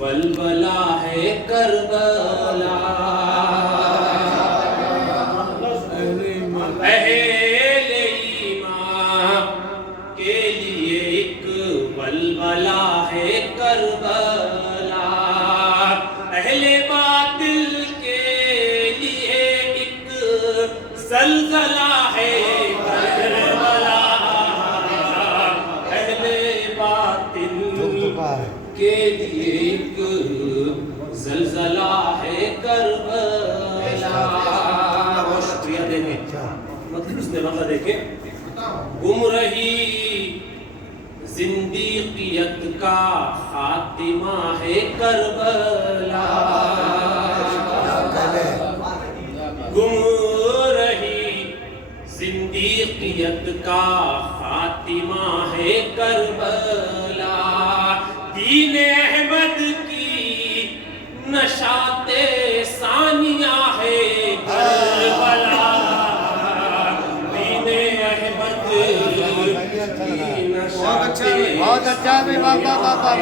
ولولا ہے کربلا، اہل ایمان کے لیے ایک ولولا ہے کربلا، اہل باطل کے لیے ایک زلزلہ ہے کربلا، اہل باطل کے لیے ایک زلزلہ ہے کربلا۔ بہت شکریہ، دیکھیں مطلب اس نے وقت دیکھیں، گمرہی زندیقیت کا خاتمہ ہے کربلا، گمرہی زندیقیت کا خاتمہ ہے کربلا، دین احمد کی نشاط ثانیہ ہے کربلا، دین احمد کی نشاط بہت اچھا بھی بابا بابا،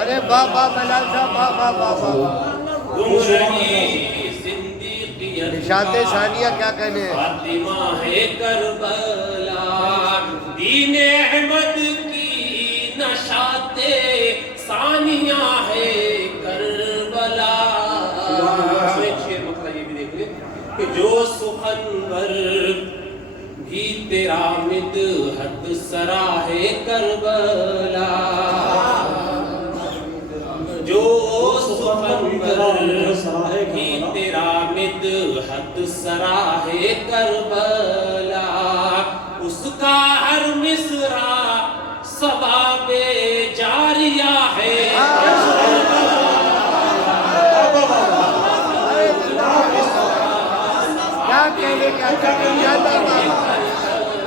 ارے بابا ملال صاحب بابا بابا، گمرہی زندیقیت نشاط ثانیہ کیا کہنے ہیں، فاطمہ ہے کربلا، دین احمد کی نشاط ثانیہ ہے کربلا۔ ایک شعر مطلب یہ بھی دیکھ لیں کہ جو سخنور بھی تیرا مدحت سرا ہے کربلا، جو سخنور بھی تیرا مدحت سرا ہے کربلا، اس کا ہر مصرع ثواب جاریہ ہے کیا کہنے کیا کہنے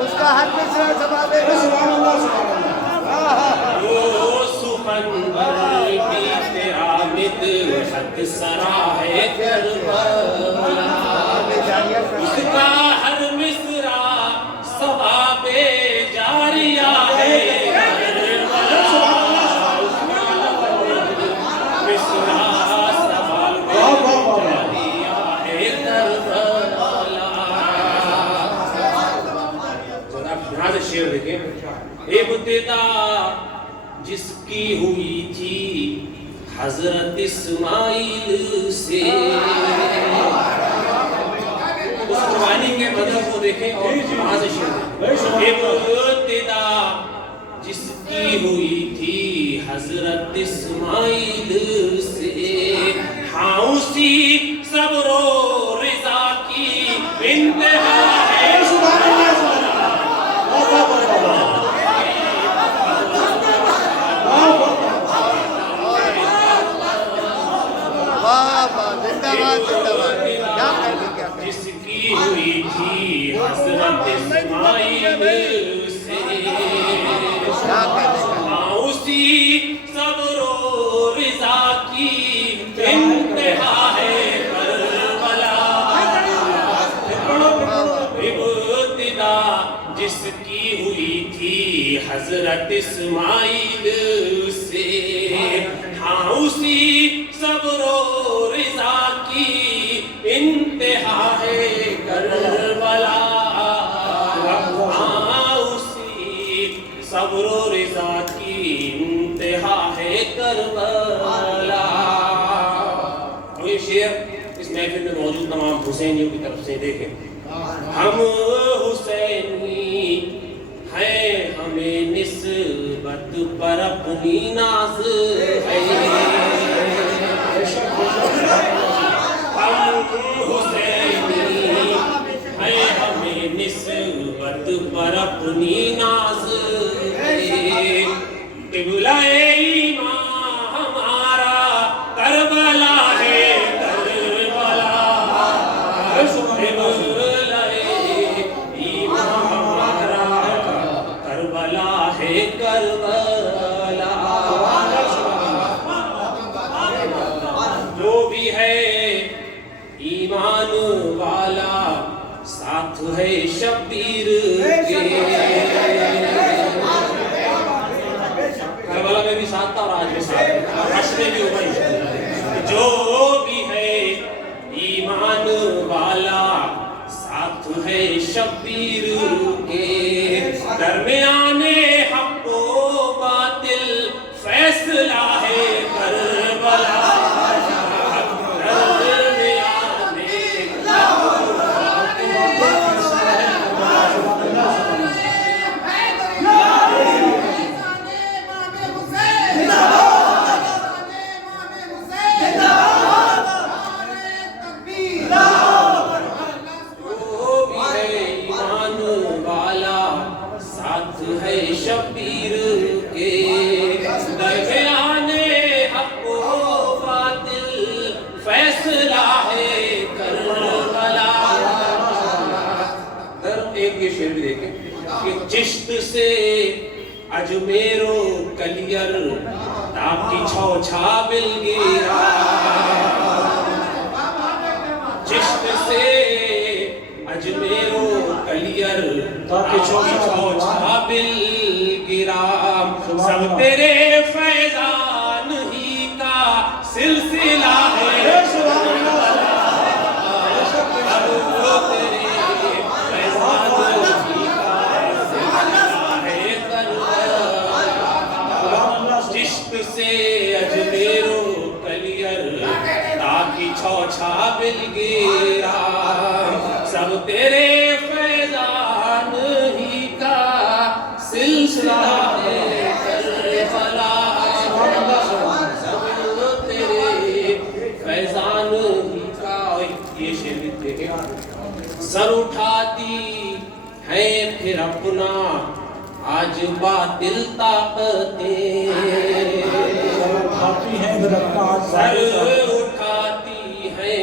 اس کا حد میں سے ثواب ہے، جو سخنور بھی تیرا مدحت سرا ہے کربلا، اس کا ہر مصرع ثواب جاریہ ہے کربلا، اس کا مصرع ثواب جاریہ ہے کربلا۔ یہاں سے شعر دیکھیں، ابتدا جس کی ہوئی تھی حضرت اسماعیل سے، اس قربانی کے مطلب کو دیکھیں اور وہاں سے شعر دیکھیں، ابتدا جس کی ہوئی تھی حضرت اسماعیل سے، ہاں اسی صبر و رضا کی انتہا ہے جس کی ہوئی تھی حضرت اسماعیل سے، ہاں اسی صبر و رضا کی انتہا ہے کربلا، ابتدا جس کی ہوئی تھی حضرت اسماعیل سے، ہاں اسی صبر و رضا کی انتہا ہے کربلا، ہاں اسی صبر و رضا کی انتہا ہے کربلا۔ یہ شعر اس محفل میں موجود تمام حسینیوں کی طرف سے دیکھیں، ہم حسینی ہیں ہمیں نسبت پر اپنی ناز ہے، ہم حسینی ہیں ہمیں نسبت پر اپنی ناز ہے، قبلہ ایمان ہمارا کربلا ہے کربلا، قبلہ ایمان ہمارا کربلا ہے کربلا، جو بھی ہے ایمان والا ساتھ ہے شبیر کے، میں بھی ہوگا انشاءاللہ. جو بھی ہے ایمان والا ساتھ ہے شبیر کے درمیان حق و باطل فیصلہ ہے کربلا. شبیر کے درمیان حق و باطل فیصلہ ہے کربلا. ایک یہ شعر بھی دیکھیں کہ چشت سے اجمیر و کلیر تاکی چھو چھابل گیرا. چشت سے اجمیر و کلیر تاکی چھو چھابل گرا. سب تیرے فیضان ہی کا سلسلہ ہے. چشت سے اجمیر و کلیر تاکی چھو چھابل گرا. سب تیرے فیضان ہی کا سلسلہ ہے کربلا. سب تیرے فیضان ہی کا. یہ شعر دیکھیں. سر اٹھاتی ہے پھر اپنا آج باطل طاقتیں. سر اٹھاتی ہے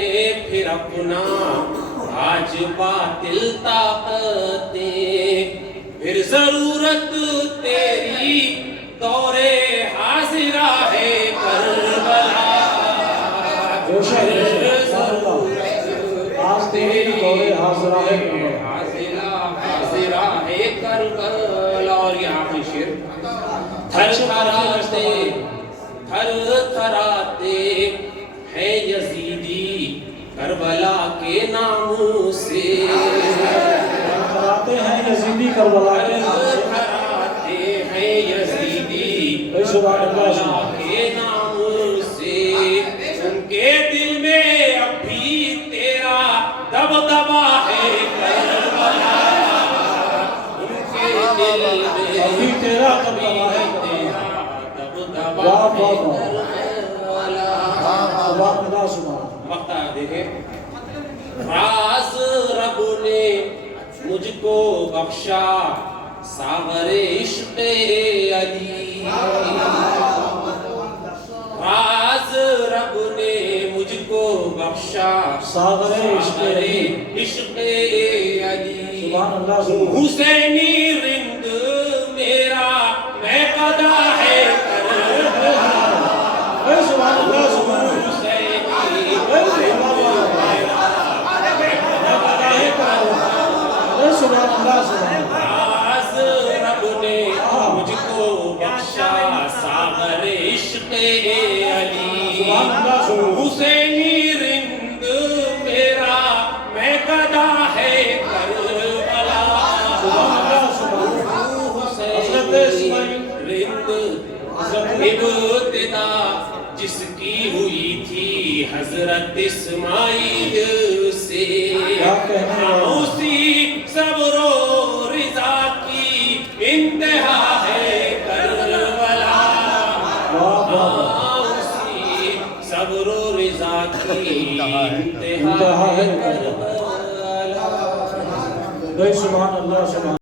پھر اپنا آج باطل طاقتیں. پھر ضرورت تیری دور حاضرہ ہے کربلا. تیری حاضرہ ہے کربلا. اور یہ آخری شعر. تھر تھراتے ہیں یزیدی کربلا کے نام سے. تھراتے ہیں یزیدی کربلا کے نام سے. ان کے دل میں اب بھی تیرا دبدبا ہے کربلا. ان کے دل میں ابھی تیرا دبدبا ہے کربلا. وقت دیکھیں. راز رب نے مجھ کو بخشا ساغر عشق علی. راز رب نے مجھ کو بخشا ساغر عشق علی. حسینی رند میرا میں قدا ہے کربلا. راز رب نے مجھ کو بخشا ساغر عشق علی. حسینی رند میرا میں قدا ہے کربلا. حسینی رند ابتدا جس کی ہوئی تھی حضرت اسماعیل سے. اسی صبر و رضا کی انتہا ہے کربلا. اسی صبر و رضا کی انتہا ہے کربلا. سبحان اللہ.